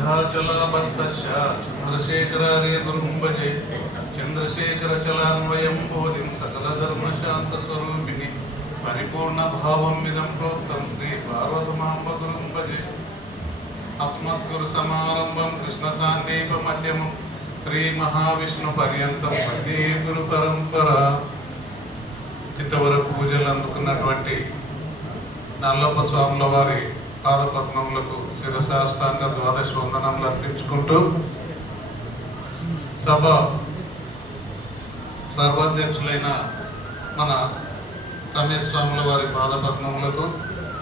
సిద్ధాచలాబద్ధశ్చ చంద్రశేఖరార్య గురుం చంద్రశేఖర చలాన్వయం బోధిం సకల ధర్మశాంత స్వరూపిణి పరిపూర్ణ భావం ఇదం ప్రోక్తం శ్రీ పార్వతమాంబ గురుం అస్మద్గురు సమారంభం కృష్ణ సాందీప మధ్యమం శ్రీ మహావిష్ణు పర్యంతం వందే గురు పరంపర ఇంతవరకు పూజలు అందుకున్నటువంటి నల్లప్ప స్వాముల వారి పాదపద్మములకు శిరసాష్టాంగ ద్వాదశ వందనములు అర్పించుకుంటూ సభ సర్వాధ్యక్షులైన మన రమేష్ స్వాముల వారి పాదపద్మములకు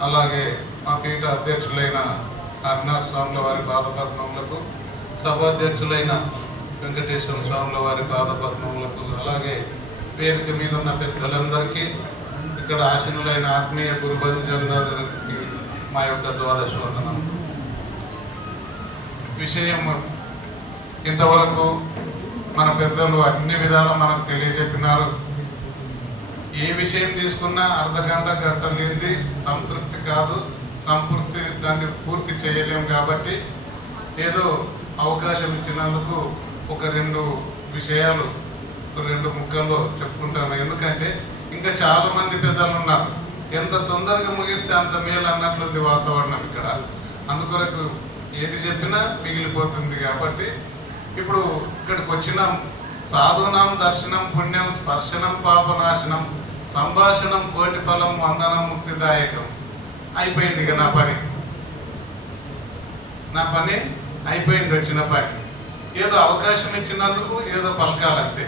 అలాగే మా పీఠ అధ్యక్షులైన అవినాష్ స్వాముల వారి పాదపద్మములకు సభాధ్యక్షులైన వెంకటేశ్వర స్వాముల వారి పాదపద్మములకు అలాగే వేదిక మీద ఉన్న పెద్దలందరికీ ఇక్కడ ఆశనులైన ఆత్మీయ గురుబంధులందరికీ మా యొక్క ద్వారా వందనం విషయం ఇంతవరకు మన పెద్దలు అన్ని విధాలు మనకు తెలియజెప్పినారు. ఏ విషయం తీసుకున్నా అర్ధగంట గంట లేనిది సంతృప్తి కాదు. సంతృప్తి దాన్ని పూర్తి చేయలేం కాబట్టి ఏదో అవకాశం ఇచ్చినందుకు ఒక రెండు విషయాలు ఒక రెండు ముక్కల్లో చెప్పుకుంటాను. ఎందుకంటే ఇంకా చాలామంది పెద్దలు ఉన్నారు. ఎంత తొందరగా ముగిస్తే అంత మేలు అన్నట్లుంది వాతావరణం ఇక్కడ. అందుకొరకు ఏది చెప్పినా మిగిలిపోతుంది కాబట్టి ఇప్పుడు ఇక్కడికి వచ్చినాం. సాధునాం దర్శనం పుణ్యం స్పర్శనం పాపనాశనం సంభాషణం కోటి ఫలం వందనం ముక్తిదాయకం. అయిపోయింది ఇక నా పని. నా పని అయిపోయింది వచ్చిన పని. ఏదో అవకాశం ఇచ్చినందుకు ఏదో పలకాలంతే.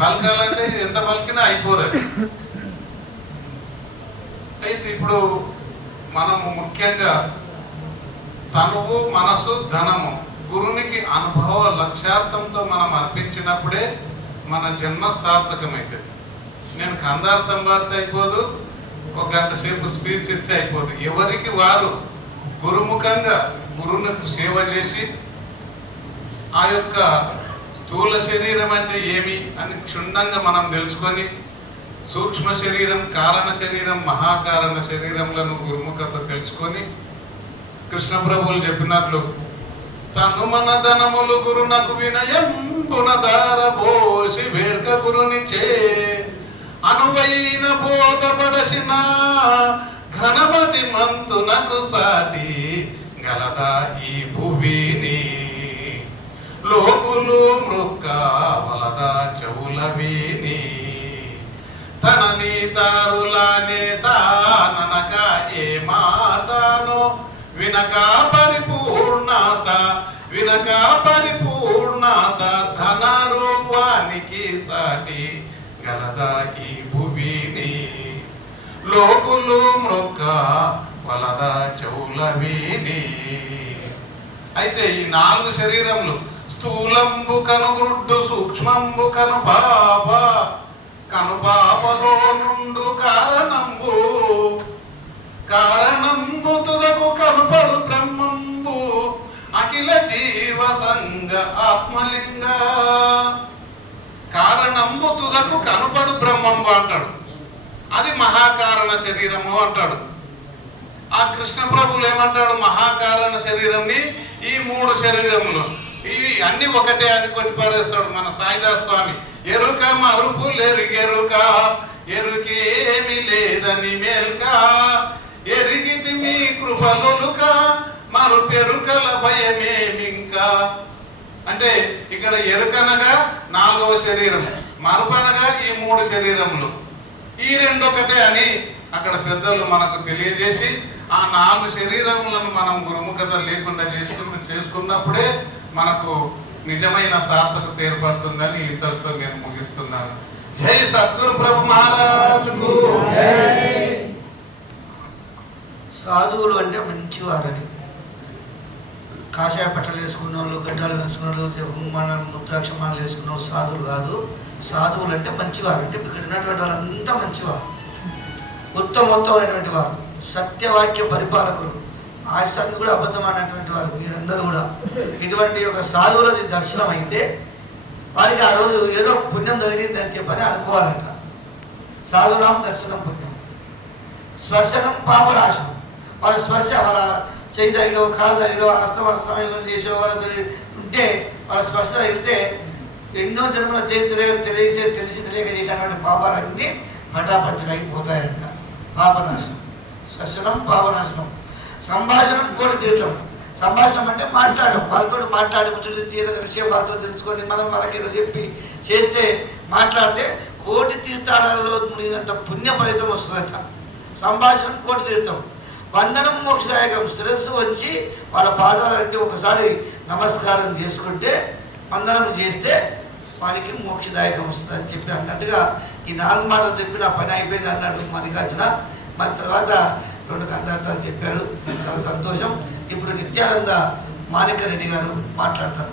పలకాలంటే ఎంత పలికినా అయిపోదండి అయితే ఇప్పుడు మనము ముఖ్యంగా తనువు మనసు ధనము గురునికి అనుభవ లక్ష్యార్థంతో మనం అర్పించినప్పుడే మన జన్మ సార్థకమైతుంది. నేను కందార్థం పాడితే అయిపోదు ఒక గంట సేపు స్పీచ్ ఇస్తే అయిపోదు. ఎవరికి వారు గురుముఖంగా గురువులకు సేవ చేసి ఆ యొక్క స్థూల శరీరం అంటే ఏమి అని క్షుణ్ణంగా మనం తెలుసుకొని సూక్ష్మ శరీరం కారణ శరీరం మహాకారణ శరీరంలను గురుముఖత తెలుసుకొని కృష్ణ ప్రభువులు చెప్పినట్లు తను మన ధనములు గురునకు వినయం పునదార పోసి వేడుక గురునిచే అనువైన బోధపడసిన ఘనమతి మంతునకు సాటి గలదా ఈ భువిని. లోకులు మృక్క వలదా చెవుల విని. తన నీతారులానే తాననక ఏ మాటను. వినక పరిపూర్ణత వినక పరిపూర్ణత ధన రూపానికి సాటి గలదా ఈ భువిని. లోకులు మృక్క వలద చెవుల విని అయితే ఈ నాలుగు శరీరములు స్థూలంబు కనుగుడ్డు సూక్ష్మంబు కను బాబా కను నుండు కారణంబు. కారణంబు తుదకు కనుపడు బ్రహ్మంబు. అఖిల జీవ సంగ ఆత్మలింగ. కారణంబు తుదకు కనుపడు బ్రహ్మంబు అంటాడు. అది మహాకారణ శరీరము అంటాడు. ఆ కృష్ణ ప్రభులు ఏమంటాడు మహాకారణ శరీరంని? ఈ మూడు శరీరములు. ఇవి అన్ని ఒకటే అని కొట్టి పారేస్తాడు మన సాయిదాస్ స్వామి. ఎరుక మరుపు ఎరుక ఏమి లేదని మేల్క. ఎరిగితి మీ కృపలుక మరు పెరుకల భయమేమింకా అంటే ఇక్కడ ఎరుకనగా నాలుగవ శరీరం మరుపనగా ఈ మూడు శరీరములు. ఈ రెండొకటే అని అక్కడ పెద్దలు మనకు తెలియజేసి ఆ నాలుగు శరీరములను మనం గురుముఖత లేకుండా చేసుకుని చేసుకున్నప్పుడే మనకు నిజమైన సార్థకత ఏర్పడుతుందని ఇద్దరితో నేను ముగిస్తున్నాను. జై సద్గురు ప్రభు మహారాజుకు. సాధువులు అంటే మంచివారని. కాషాయ బట్టలు వేసుకున్న వాళ్ళు గడ్డాలు వేసుకున్న వాళ్ళు ముద్రాక్షమాలు వేసుకున్న వాళ్ళు సాధువులు కాదు. సాధువులు అంటే మంచివారు. అంటే ఇక్కడ ఉన్నటువంటి వాళ్ళంతా మంచివారు. ఉత్తమోత్తమైనటువంటి వారు. సత్యవాక్య పరిపాలకులు. ఆశ్రానికి కూడా అబద్ధమైనటువంటి వారు మీరందరూ కూడా. ఇటువంటి ఒక సాధువులది దర్శనం అయితే వారికి ఆ రోజు ఏదో పుణ్యం జరిగింది అని చెప్పని అనుకోవాలంట. సాధునాం దర్శనం పుణ్యం. స్పర్శనం పాపనాశనం. వాళ్ళ స్పర్శ వాళ్ళ చేయి తగిలో కాలు తగిలో అస్తమస్తమయం చేసే వాళ్ళతో ఉంటే వాళ్ళ స్పర్శ తగిలితే ఎన్నో జన్మల చేసి తెలియక తెలియసే తెలిసి తెలియక చేసినటువంటి పాపాలన్నీ పటాపంచలు అయిపోతాయంట పాపనాశనం. స్పర్శనం పాపనాశనం. సంభాషణం కూడా జీవితం. సంభాషణ అంటే మాట్లాడడం. వాళ్ళతో మాట్లాడి ముచ్చట తీరని విషయం వాళ్ళతో తెలుసుకొని మనం వాళ్ళకి ఏదో చెప్పి చేస్తే మాట్లాడితే కోటి తీర్థాలలో మునిగినంత పుణ్య ఫలితం వస్తుందట. సంభాషణ కోటి తీర్థం. వందనం మోక్షదాయకం. శిరస్సు వచ్చి వాళ్ళ పాదాలంటే ఒకసారి నమస్కారం చేసుకుంటే వందనం చేస్తే వానికి మోక్షదాయకం వస్తుంది అని చెప్పి అన్నట్టుగా ఈ నాలుగు మాటలు చెప్పి నా పని అయిపోయింది అన్నాడు మల్లికార్జున. మరి తర్వాత రెండు కథార్థాలు చెప్పాడు చాలా సంతోషం. ఇప్పుడు నిత్యానంద మాణిక రెడ్డి గారు మాట్లాడతారు.